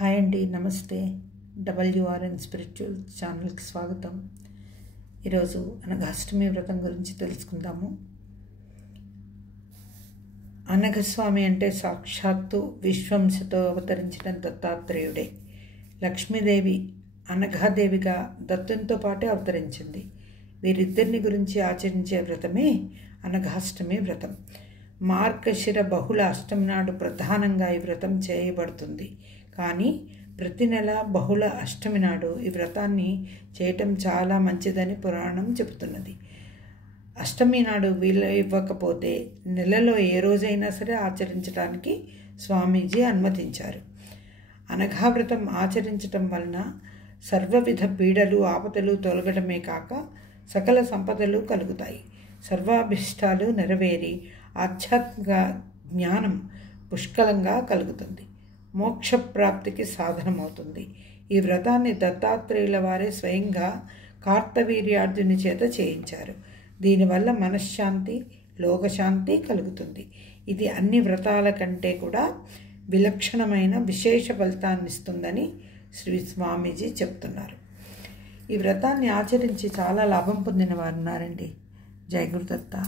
Hi అండి, నమస్తే. WRN spiritual ఛానల్కి స్వాగతం. ఈరోజు అనఘాష్టమి వ్రతం గురించి తెలుసుకుందాము. అనఘస్వామి అంటే సాక్షాత్తు విశ్వంశతో అవతరించిన దత్తాత్రేయుడే. లక్ష్మీదేవి అనఘాదేవిగా దత్తునితో పాటే అవతరించింది. వీరిద్దరిని గురించి ఆచరించే వ్రతమే అనఘాష్టమి వ్రతం. మార్గశిర బహుళ అష్టమి నాడు ప్రధానంగా ఈ వ్రతం చేయబడుతుంది. కానీ ప్రతి నెల బహుళ అష్టమి నాడు ఈ వ్రతాన్ని చేయటం చాలా మంచిదని పురాణం చెబుతున్నది. అష్టమి నాడు వీలు ఇవ్వకపోతే నెలలో ఏ రోజైనా సరే ఆచరించడానికి స్వామీజీ అనుమతించారు. అనఘావ్రతం ఆచరించటం వలన సర్వవిధ పీడలు ఆపదలు తొలగడమే కాక సకల సంపదలు కలుగుతాయి. సర్వాభిష్టాలు నెరవేరి ఆధ్యాత్మిక జ్ఞానం పుష్కలంగా కలుగుతుంది. మోక్షప్రాప్తికి సాధనమవుతుంది. ఈ వ్రతాన్ని దత్తాత్రేయుల వారే స్వయంగా కార్తవీర్యార్జుని చేత చేయించారు. దీనివల్ల మనశ్శాంతి, లోకశాంతి కలుగుతుంది. ఇది అన్ని వ్రతాల కంటే కూడా విలక్షణమైన విశేష ఫలితాన్ని ఇస్తుందని శ్రీ స్వామీజీ చెప్తున్నారు. ఈ వ్రతాన్ని ఆచరించి చాలా లాభం పొందిన వారు ఉన్నారండి. జై గురుదత్త.